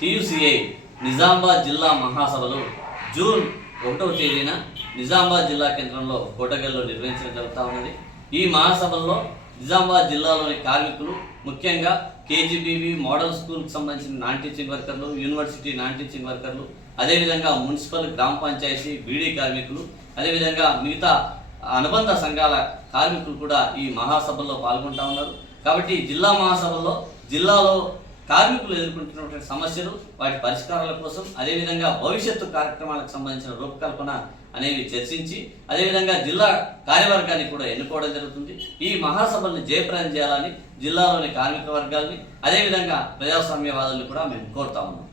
TUCI Nizamabad జిల్లా మహాసభలు June 1వ తేదీన నిజామాబాద్ జిల్లా కేంద్రంలో కోటగల్లో నిర్వహించడం జరుగుతూ ఉన్నది. ఈ మహాసభల్లో నిజామాబాద్ జిల్లాలోని కార్మికులు, ముఖ్యంగా కేజీబీవీ మోడల్ స్కూల్కి సంబంధించిన నాన్ టీచింగ్ వర్కర్లు, యూనివర్సిటీ నాన్ టీచింగ్ వర్కర్లు, అదేవిధంగా మున్సిపల్, గ్రామ పంచాయతీ, బీడీ కార్మికులు, అదేవిధంగా మిగతా అనుబంధ సంఘాల కార్మికులు కూడా ఈ మహాసభల్లో పాల్గొంటూ ఉన్నారు. కాబట్టి జిల్లా మహాసభల్లో జిల్లాలో కార్మికులు ఎదుర్కొంటున్నటువంటి సమస్యలు, వాటి పరిష్కారాల కోసం, అదేవిధంగా భవిష్యత్తు కార్యక్రమాలకు సంబంధించిన రూపకల్పన అనేవి చర్చించి, అదేవిధంగా జిల్లా కార్యవర్గాన్ని కూడా ఎన్నుకోవడం జరుగుతుంది. ఈ మహాసభల్ని జయప్రదం చేయాలని జిల్లాలోని కార్మిక వర్గాల్ని, అదేవిధంగా ప్రజాస్వామ్యవాదుల్ని కూడా మేము కోరుతా ఉన్నాం.